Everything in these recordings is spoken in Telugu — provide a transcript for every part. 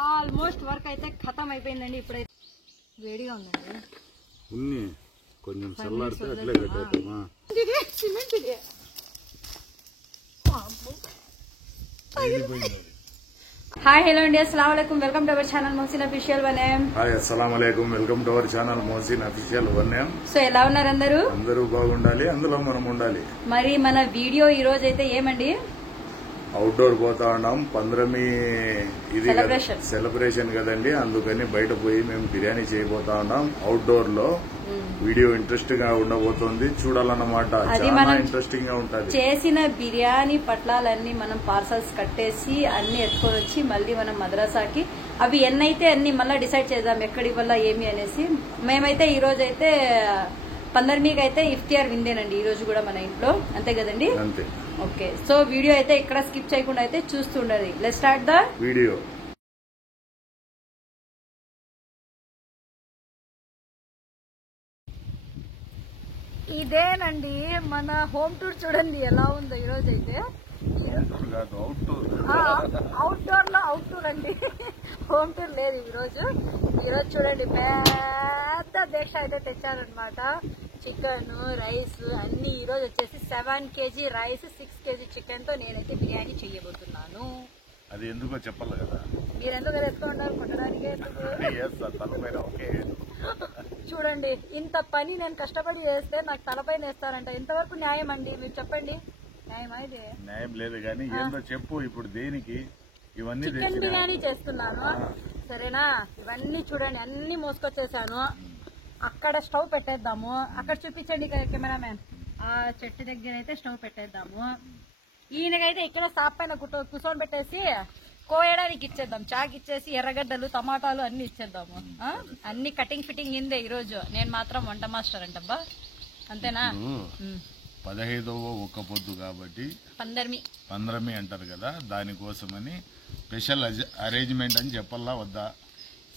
ఆల్మోస్ట్ వర్క్ అయితే ఖతం అయిపోయిందండి. ఇప్పుడైతే వేడిగా ఉందండి. కొంచెం చల్లారితే అట్లే కట్టేద్దామా. సిమెంట్ ఇది. హాయ్ హలో అండి, అస్సలాము అలైకుం, welcome to our channel Mosin official one M. Hi అస్సలాము అలైకుం, welcome to our channel Mosin official one M. So ఎలా ఉన్నారు అందరూ? అందరూ బాగుండాలి, అందులో మనం ఉండాలి. మరి మన వీడియో ఈ రోజు అయితే ఏమండి, అవుట్డోర్ పోతా ఉన్నాం. 15 ఇది సెలబ్రేషన్ కదండి, అందుకని బయట పోయి మేము బిర్యానీ చేయబోతా ఉన్నాం. అవుట్డోర్ లో వీడియో ఇంట్రెస్ట్ గా ఉండబోతోంది, చూడాలన్నమాట. చాలా ఇంట్రెస్టింగ్ గా ఉంటది. చేసిన బిర్యానీ పట్లాలన్నీ మనం పార్సల్స్ కట్టేసి అన్ని ఎత్తుకొని వచ్చి మళ్ళీ మనం మద్రాసాకి అవి ఎన్నైతే అన్ని మళ్ళీ డిసైడ్ చేద్దాం ఎక్కడి వల్ల ఏమి అనేసి. మేమైతే ఈ రోజు అయితే 15 అయితే ఇఫ్తియార్ విందేనండి ఈ రోజు కూడా మన ఇంట్లో, అంతే కదండి? అంతే. ఓకే, సో వీడియో అయితే ఎక్కడ స్కిప్ చేయకుండా అయితే చూస్తుండదు. Let's start the video. ఇదేనండి మన హోమ్ టూర్, చూడండి ఎలా ఉందో ఈ రోజు అయితే. అవుట్డోర్ లో అవుట్ టూర్ అండి, హోమ్ టూర్ లేదు ఈ రోజు. చూడండి పెద్ద దీక్ష అయితే తెచ్చారనమాట. చికెన్, రైస్ అన్ని. ఈ రోజు వచ్చేసి 7 kg రైస్, 6 kg చికెన్ తో నేనైతే బిర్యానీ చెయ్యబోతున్నాను. అది ఎందుకో చెప్పాలి కదా, మీరు ఎందుకు వేసుకుంటారు కొట్టడానికి? చూడండి, ఇంత పని నేను కష్టపడి చేస్తే నాకు తలపైన వేస్తారంట. ఎంతవరకు న్యాయం అండి మీరు చెప్పండి? న్యాయమా ఇది? న్యాయం లేదు కానీ ఏందో చెప్పు. ఇప్పుడు దేనికి ఇవన్నీ? చికెన్ బిర్యానీ చేస్తున్నాను, సరేనా? ఇవన్నీ చూడండి, అన్ని మోసుకొచ్చేసాను. అక్కడ స్టవ్ పెట్టేద్దాము. అక్కడ చూపించండి కెమెరామ్యాన్. ఆ చెట్టు దగ్గర అయితే స్టవ్ పెట్టేద్దాము. ఈయనకైతే ఇక్కడ సాప్ పైన కూర్చొని పెట్టేసి కోయడానికి ఇచ్చేద్దాం. చాక్ ఇచ్చేసి ఎర్రగడ్డలు, టమాటాలు అన్ని ఇచ్చేద్దాము. అన్ని కటింగ్ ఫిట్టింగ్ ఇందే ఈ రోజు. నేను మాత్రం వంట మాస్టర్ అంటబ్బా, అంతేనా? 15వ ఒక్క పొద్దు కాబట్టి 15 అంటారు కదా, దానికోసమని స్పెషల్ అరేంజ్మెంట్ అని చెప్పల్లా వద్దా?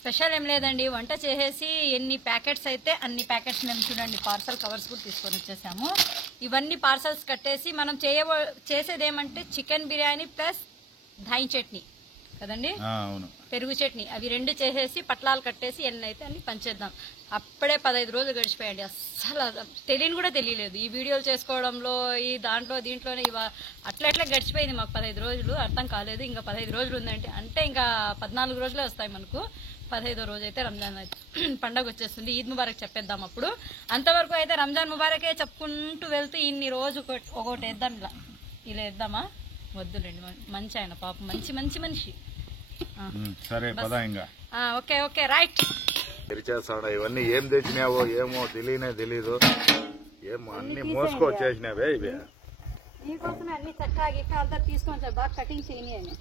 స్పెషల్ ఏం లేదండి, వంట చేసేసి ఎన్ని ప్యాకెట్స్ అయితే అన్ని ప్యాకెట్స్ మేము చూడండి పార్సల్ కవర్స్ కూడా తీసుకొని వచ్చేసాము. ఇవన్నీ పార్సల్స్ కట్టేసి మనం చేసేది ఏమంటే చికెన్ బిర్యానీ ప్లస్ ధాయి చట్నీ కదండి, పెరుగు చట్నీ, అవి 2 చేసేసి పట్లాలు కట్టేసి ఎన్ని అయితే అన్ని పంచేద్దాం. అప్పుడే 15 రోజులు గడిచిపోయాయండి. అస్సలు తెలియని కూడా తెలియలేదు ఈ వీడియోలు చేసుకోవడంలో, ఈ దీంట్లోనే అట్లా గడిచిపోయింది మాకు 15 రోజులు. అర్థం కాలేదు. ఇంకా 15 రోజులు ఉందంటే అంటే ఇంకా 14 రోజులే వస్తాయి మనకు. 15వ రోజు అయితే రంజాన్ పండగ వచ్చేస్తుంది. ఈద్ ముబారక్ చెప్పేద్దాం అప్పుడు. అంతవరకు అయితే రంజాన్ ముబారకే చెప్పుకుంటూ వెళ్తూ ఇన్ని రోజు ఒకటి వేద్దాం. ఇలా వేద్దామా? వద్దులేండి, మంచి ఆయన పాప, మంచి మనిషి. సరే పదా. ఇంకా ఓకే రైట్. తెరిచేస్తాడా? ఇవన్నీ ఏం తెచ్చినావో ఏమో తెలీదు. ఏమో అన్ని మోసుకొచ్చేసినావే ఇవి. మీకోసమే అన్ని చక్కగా అంతా తీసుకొని బాగా కటింగ్ చేయని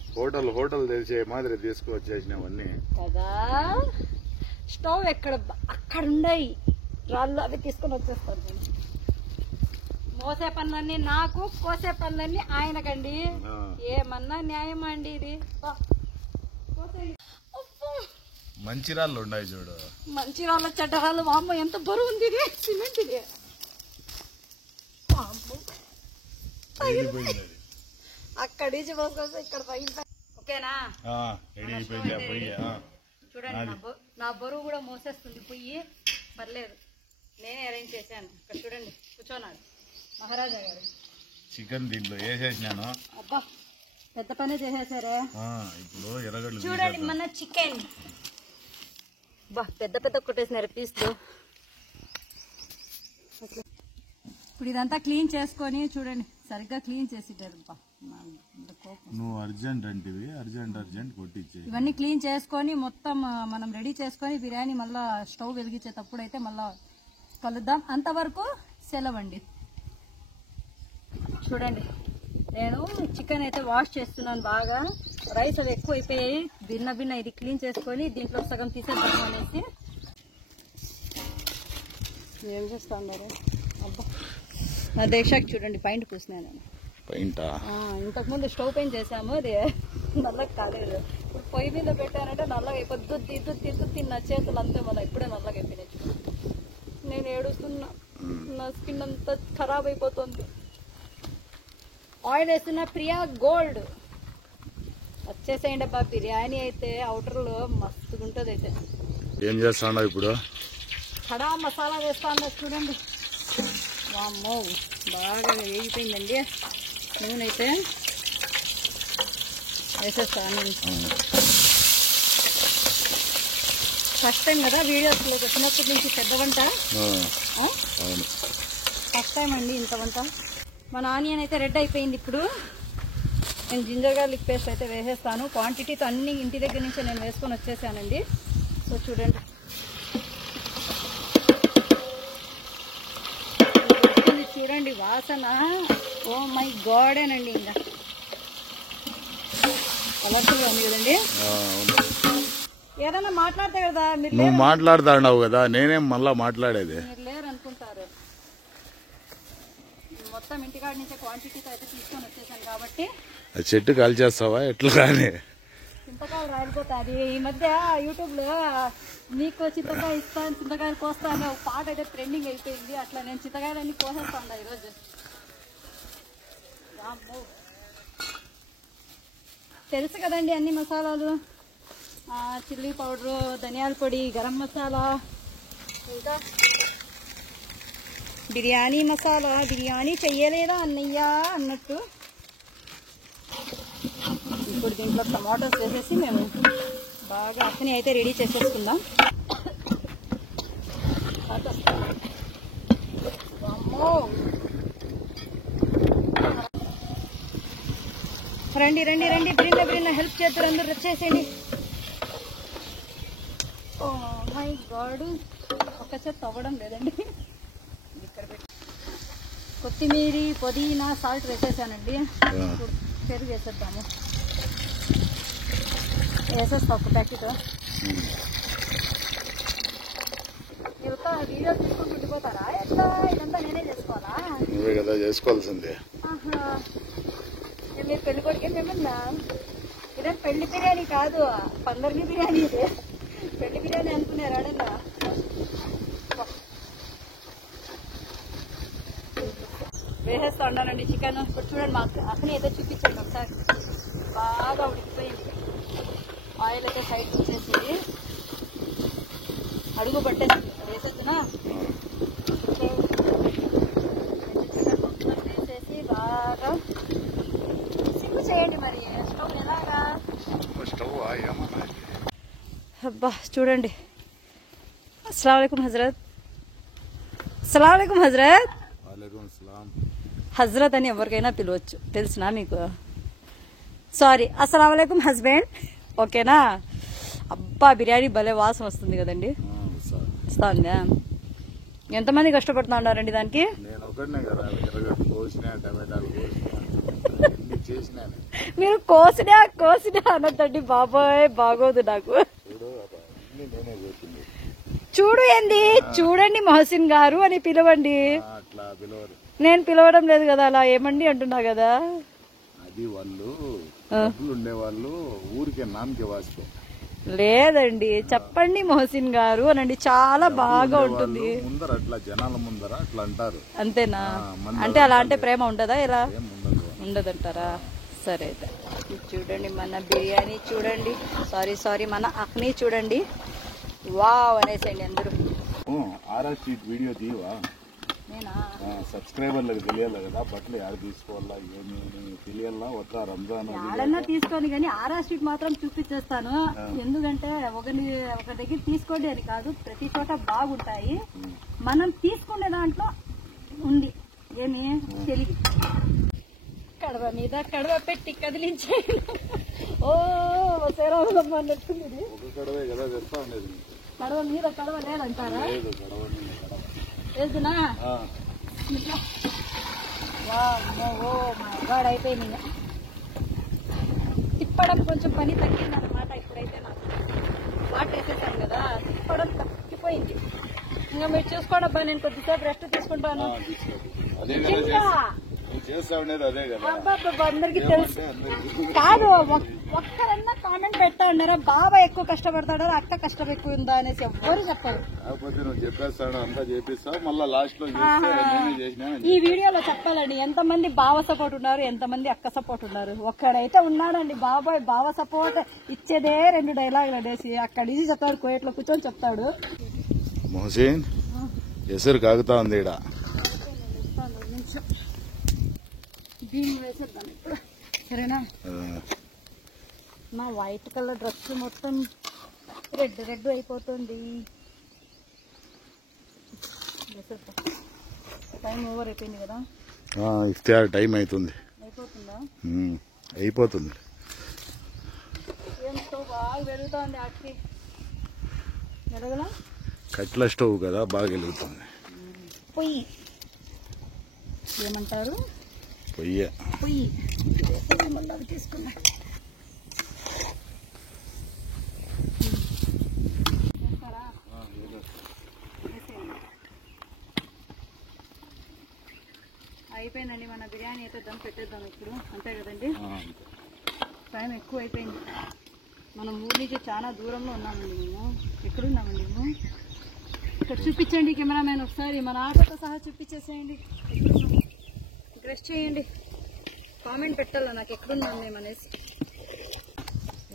హోటల్ తెలిసే మాదిరి తీసుకొచ్చేసినవన్నీ కదా. స్టవ్ అక్కడ ఉన్నాయి రాళ్ళు, అవి తీసుకొని వచ్చేస్తారు. మోసే పనులన్నీ నాకు, కోసే పనులన్నీ ఆయనకండి. ఏమన్నా న్యాయం అండి ఇది? మంచి రాళ్ళు ఉన్నాయి చూడు, మంచి రాళ్ళ చెడ్డరాళ్ళు. అమ్మ ఎంత బరువు ఉంది ఇది, సిమెంట్ ఇది. అక్కడి నుంచి మోసుకొస్తే ఇక్కడ పైన. ఓకేనా? చూడండి, నా బరువు కూడా మోసేస్తుంది పొయ్యి. పర్లేదు, నేనే అరేంజ్ చేశాను. ఇక్కడ చూడండి కూర్చోనాడు మహారాజా గారు. చికెన్ దీంట్లో వేసేసినాను. అబ్బా పెద్ద పనే చేసేసారే. ఇప్పుడు ఎర్రగడ్డలు చూడండి మన చికెన్. బా పెద్ద కొట్టేసినారు పీస్లు. ఇప్పుడు ఇదంతా క్లీన్ చేసుకొని చూడండి, సరిగ్గా క్లీన్ చేసిటారు. నువ్వు అర్జెంట్ అంటివి, అర్జెంట్ కొట్టించి ఇవన్నీ క్లీన్ చేసుకొని మొత్తం మనం రెడీ చేసుకొని బిర్యానీ మళ్ళా స్టవ్ వెలిగించేటప్పుడు అయితే మళ్ళా కలుద్దాం. అంతవరకు సెలవండి. చూడండి, నేను చికెన్ అయితే వాష్ చేస్తున్నాను బాగా. రైస్ అవి ఎక్కువ అయిపోయాయి, భిన్న ఇది క్లీన్ చేసుకొని దీంట్లో సగం తీసేద్దాము అనేసి. ఏం చేస్తా ఉన్నారు? అబ్బా నా దీక్షకి చూడండి పైంట్ పూసినాను. ఇంతకుముందు స్టవ్ పైన చేసాము, అది నల్లగా కాలేదు. ఇప్పుడు పొయ్యి మీద పెట్టానంటే నల్లగా అయిపోద్ది. దిద్దు నా చేతులు అంతే మళ్ళీ ఇప్పుడే నల్లగా అయిపోయినాయి. నేను ఏడుస్తున్నా, నా స్కిన్ అంతా ఖరాబ్ అయిపోతుంది. ఆయిల్ వేస్తున్న ప్రియా గోల్డ్, వచ్చేసేయండి అబ్బా. బిర్యానీ అయితే అవుటర్లో మస్తుగా ఉంటుంది. అయితే ఏం చేస్తాడో ఇప్పుడు కడా మసాలా వేస్తాను చూడండి. వామ్మో బాగా వేగిపోయిందండి. నూనె అయితే వేసేస్తాను. ఫస్ట్ టైం కదా వీడియోస్లో వచ్చినప్పటి నుంచి పెద్ద వంట. ఫస్ట్ టైం అండి ఇంత వంట. మన ఆనియన్ అయితే రెడ్ అయిపోయింది. ఇప్పుడు నేను జింజర్ గార్లిక్ పేస్ట్ అయితే వేసేస్తాను. క్వాంటిటీతో అన్ని ఇంటి దగ్గర నుంచి నేను వేసుకొని వచ్చేసానండి. సో చూడండి చూడండి వాసన. ఓ మై గాడేనండి. ఇంకా కలర్ఫుల్గా ఉంది కదండి. ఏదైనా మాట్లాడతా కదా మీరు. నువ్వు మాట్లాడుతున్నావు కదా, నేనేం మళ్ళా మాట్లాడేది. మీరు లేరు అనుకుంటారు. మొత్తం ఇంటికాడ నుంచే క్వాంటిటీతో అయితే తీసుకొని వచ్చేసాను కాబట్టి. చెట్టు కాల్చేస్తావా ఎట్లా కానీ? చింతకాయలు రాలిపోతుంది. ఈ మధ్య యూట్యూబ్ లో నీకు చింతకాయ ఇస్తాను, చింతకాయలు కోస్తాను ఒక పాట అయితే ట్రెండింగ్ అయిపోయింది. అట్లా నేను చింతకాయలన్నీ కోసేస్తాను ఈరోజు. తెలుసు కదండి అన్ని మసాలాలు. చిల్లీ పౌడరు, ధనియాల పొడి, గరం మసాలా, ఇంకా బిర్యానీ మసాలా. బిర్యానీ చెయ్యలేదా అన్నయ్య అన్నట్టు. ఇప్పుడు దీంట్లో టమాటోస్ వేసేసి మేము బాగా అక్కని అయితే రెడీ చేసేసుకుందాం. రండి రండి రండి, బిరిన హెల్ప్ చేస్తారు అందరూ. వచ్చేసేయండి. ఓ మై గాడ్, ఒక చేతి అవ్వడం లేదండి. ఇక్కడ కొత్తిమీర, పుదీనా, సాల్ట్ వేసేసానండి. పెరుగు వేసేద్దాము. వేసేస్తా ఒక ప్యాకెట్. ఇదంతా వీడియో తీసుకొని ఉండిపోతారా ఎట్లా? ఇదంతా నేనే చేసుకోవాలా? నువ్వే కదా చేసుకోవాల్సిందే. మీరు పెళ్లి కొడుకే మేమన్నా. ఇదే పెళ్లి బిర్యానీ కాదు, పందర్ని బిర్యానీ. ఇదే పెళ్లి బిర్యానీ అనుకున్నారు అడన్నా. వేసేస్తా ఉన్నానండి చికెన్. ఇప్పుడు చూడండి మా అక్కని ఏదో చూపించండి ఒకసారి. బాగా ఉడికిపోయింది. ఆయిల్ అయితే సైడ్ వచ్చేసి అడుగు పట్టేది. వేసేద్దునా? వేసేసి బాగా సిమ్ము చేయండి. మరి స్టవ్ ఎలాగా? అబ్బా చూడండి. అస్సలాముఅలైకుం హజరత్. అస్సలాముఅలైకుం హజరత్. హజరత్ అని ఎవరికైనా పిలవచ్చు, తెలుసునా మీకు? సారీ, అస్సలాముఅలైకుం హస్బెండ్. ఓకేనా? అబ్బా బిర్యానీ భలే వాసన వస్తుంది కదండి. వస్తుందా? ఎంతమంది కష్టపడుతూ ఉన్నారండి దానికి? మీరు కోసినా అనొద్దండి బాబాయ్, బాగోదు నాకు. చూడు ఏంది, చూడండి మొహసిన్ గారు అని పిలవండి. నేను పిలవడం లేదు కదా అలా. ఏమండి అంటున్నా కదా. అది వాళ్ళు ఉండేవాళ్ళు ఊరికే నామకే వాసిపో. లేదండి, చెప్పండి మొహసిన్ గారు అనండి. చాలా బాగా ఉంటుంది. ముందర అట్లా జనాల ముందర అట్లా అంటారు. అంతేనా? అంటే అలా అంటే ప్రేమ ఉండదా? ఎలా ఉండదంటారా? సరే అయితే చూడండి మన బిర్యానీ చూడండి. సారీ మన అక్ని చూడండి. వావ్ అనేసండి అందరూ. ఆర్ఆర్ స్ట్రీట్ వీడియో తీవా? నేనా? సబ్స్క్రైబర్లకు తెలియాలి కదా, బట్టలు యాడ్ తీసుకోవాలా ఏమి తెలియాలా. వస్తా రంజాన్ యాడన్నా తీసుకొని కానీ ఆర్ఆర్ స్ట్రీట్ మాత్రం చూపించేస్తాను. ఎందుకంటే ఒక దగ్గర తీసుకోండి అని కాదు, ప్రతి చోట బాగుంటాయి. మనం తీసుకునే దాంట్లో ఉంది ఏమి తెలివి. కడవ మీద కడవ పెట్టి కదిలించేది. ఓ సేరాలమ్మ అన్నట్టుంది. కడవ మీద కడవ లేదంటారా? వేద్దునా? ఓ మా గాడ్ అయిపోయింది. తిప్పడం కొంచెం పని తగ్గింది అనమాట. ఇప్పుడైతే నాకు వాటర్ వేసేసాను కదా, తిప్పడం తగ్గిపోయింది. ఇంకా మీరు చూసుకోండి అబ్బా, నేను కొద్దిసేపు రెస్ట్ తీసుకుంటాను. అందరికి తెలుసు కాదు, ఒక్కరన్నా కామెంట్ పెడతా ఉన్నారా బాబాయ్ ఎక్కువ కష్టపడతాడా అక్క కష్టం ఎక్కువ ఉందా అనేసి ఎవ్వరు చెప్పారు. కాకపోతే నువ్వు చెప్పేస్తాడు అంతా చేపిస్తావు మళ్ళీ లాస్ట్ లో ఈ వీడియోలో చెప్పాలండి ఎంతమంది బావ సపోర్ట్ ఉన్నారు ఎంతమంది అక్క సపోర్ట్ ఉన్నారు. ఒక్కడైతే ఉన్నాడండి బాబాయ్ బావ సపోర్ట్ ఇచ్చేదే 2 డైలాగులు అనేసి అక్కడి నుంచి చెప్తాడు కోయట్లో కూర్చొని చెప్తాడు. మొహసిన్ ఎసురు కాగుతా ఉంది ఈడ దీన్ని వేసేద్దాం ఇప్పుడు సరేనా. నా వైట్ కలర్ డ్రెస్ మొత్తం రెడ్ అయిపోతుంది. టైం ఓవర్ అయిపోయింది కదా ఇఫ్తార్ టైం అవుతుంది. అయిపోతుందా? అయిపోతుంది. ఎంతో బాగా పెరుగుతుంది ఆకి ఎరగలా కట్ల స్టవ్ కదా బాగా వెలుగుతుంది. పొయ్యి ఏమంటారు పొయ్యి పొయ్యి మళ్ళీ తీసుకున్నా. అయిపోయిందండి మన బిర్యానీ అయితే దమ్ పెట్టేద్దాం ఇప్పుడు అంతే కదండి. టైం ఎక్కువ అయిపోయింది. మనం ఊరి నుంచి చాలా దూరంలో ఉన్నామండి. మేము ఎక్కడున్నామండి మేము ఇక్కడ చూపించండి కెమెరామ్యాన్ ఒకసారి మన ఆటోతో సహా చూపించేసేయండి. గ్రెస్ చేయండి కామెంట్ పెట్టాలా నాకు ఎక్కడున్నాం మేము అనేసి.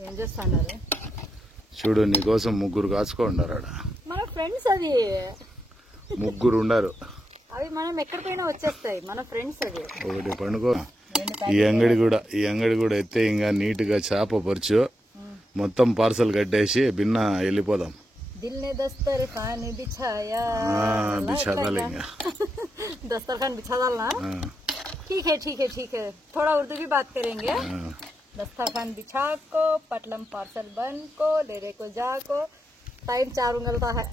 ఏం చేస్తున్నారు చూడు నీకోసం 3 కాచుకోండారు మన ఫ్రెండ్స్. అది 3 ఉండారు. అవి మనం ఎక్కడ పోయినా వచ్చేస్తాయి మన ఫ్రెండ్స్. అది ఒకటి పండుకో. ఈ అంగడి కూడా ఎత్తే ఇంకా నీట్ గా చేప పరుచు మొత్తం పార్సల్ కట్టేసి బిన్న వెళ్ళిపోదాం. దిల్నే దస్తరఖాన్ బిఛాయా బిఛాదాలి ఇంకా दस्तरखान बिछा डालना. ठीक है थोड़ा उर्दू भी बात करेंगे. दस्तरखान बिछा को पटलम पार्सल बन को डेरे को जा को टाइम 4 उंगलता है.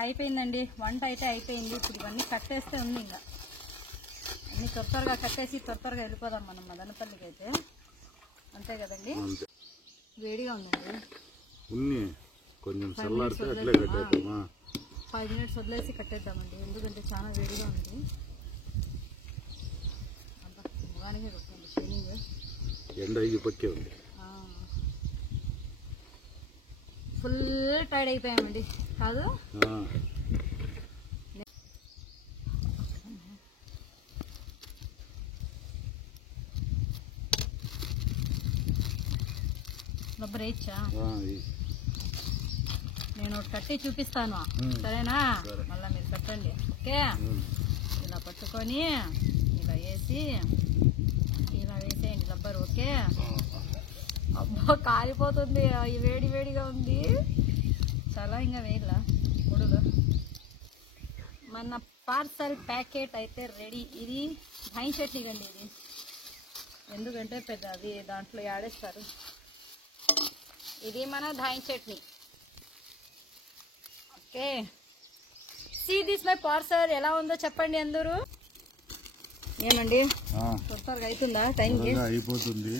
అయిపోయిందండి వంట అయితే అయిపోయింది. ఇప్పుడు ఇవన్నీ కట్టేస్తే ఉంది ఇంకా అన్ని త్వరగా కట్టేసి త్వరగా వెళ్ళిపోదాం మనం మదనపల్లికి అయితే అంతే కదండి. వేడిగా ఉందండి కొంచెం 5 minutes వదిలేసి కట్టేద్దామండి ఎందుకంటే చాలా వేడిగా ఉంది. ముఖానికి కొట్టండి షైనింగ్ ఎండ పక్కే ఉంది. ఫుల్ టైర్డ్ అయిపోయామండి కాదు. రబ్బర్ వేయచ్చా? నేను ఒకటి కట్టి చూపిస్తాను సరేనా? మళ్ళీ మీరు కట్టండి ఓకే. ఇలా పట్టుకొని ఇలా వేసి ఇలా వేసేయండి రబ్బర్ ఓకే. అబ్బా కాలిపోతుంది వేడిగా ఉంది చాలా. ఇంకా వేయాల ముడుగా. మన పార్సల్ ప్యాకెట్ అయితే రెడీ. ఇది ధాయి చట్నీ కండి ఇది ఎందుకంటే పెద్ద అది దాంట్లో ఆడేస్తారు. ఇది మన ధాయి చట్నీ okay. See this my parcel ఎలా ఉందో చెప్పండి అందరూ. ఏమండి త్వరగా అవుతుందా? టైం అయిపోతుంది.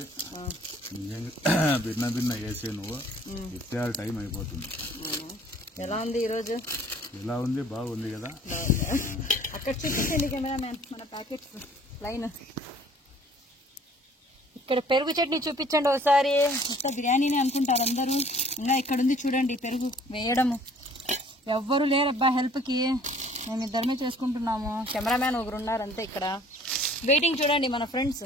భిన్న వేసే నువ్వు ఇఫ్తార్ టైం అయిపోతుంది. ఎలా ఉంది ఈరోజు? ఎలా ఉంది? బాగుంది కదా. అక్కడ చూపించండి కెమెరామ్యాన్ మన ప్యాకెట్స్ లైన్. ఇక్కడ పెరుగు చట్నీ చూపించండి ఒకసారి. మొత్తం బిర్యానీని అనుకుంటారు అందరూ. ఇంకా ఇక్కడ ఉంది చూడండి పెరుగు వేయడము. ఎవ్వరు లేరబ్బా హెల్ప్కి. మేము ఇద్దరమే చేసుకుంటున్నాము. కెమెరామ్యాన్ ఒకరు ఉన్నారు అంతే. ఇక్కడ వెయిటింగ్ చూడండి మన ఫ్రెండ్స్.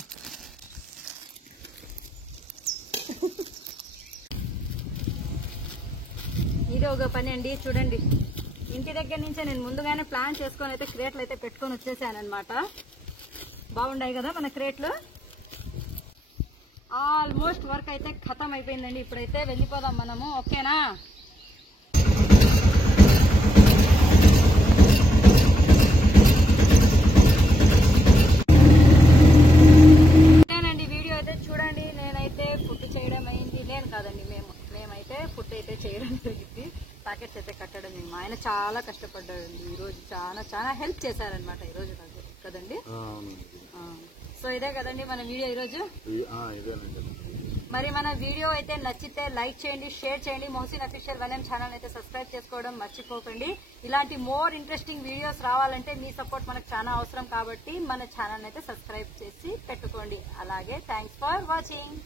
ఇది ఒక పని అండి చూడండి. ఇంటి దగ్గర నుంచే నేను ముందుగానే ప్లాన్ చేసుకొని అయితే క్రేట్లు అయితే పెట్టుకొని వచ్చేసాను అనమాట. బాగుండాయి కదా మన క్రేట్లు. ఆల్మోస్ట్ వర్క్ అయితే ఖతం అయిపోయిందండి. ఇప్పుడైతే వెళ్ళిపోదాం మనము ఓకేనా. వీడియో అయితే చూడండి. నేనైతే ఫుడ్ చేయడం అయింది. నేను కాదండి మేమైతే ఫుడ్ అయితే చేయడం జరిగింది. ప్యాకెట్స్ అయితే కట్టడం. మా ఆయన చాలా కష్టపడ్డాడండి ఈరోజు. చాలా హెల్ప్ చేశారనమాట ఈరోజు నాకు కదండి. సో ఇదే కదండి మన వీడియో ఈరోజు. మరి మన వీడియో అయితే నచ్చితే లైక్ చేయండి, షేర్ చేయండి. మొహసిన్ అఫీషియల్ 1M ఛానల్ అయితే సబ్స్క్రైబ్ చేసుకోవడం మర్చిపోకండి. ఇలాంటి మోర్ ఇంట్రెస్టింగ్ వీడియోస్ రావాలంటే మీ సపోర్ట్ మనకు చాలా అవసరం కాబట్టి మన ఛానల్ అయితే సబ్స్క్రైబ్ చేసి పెట్టుకోండి. అలాగే థ్యాంక్స్ ఫర్ వాచింగ్.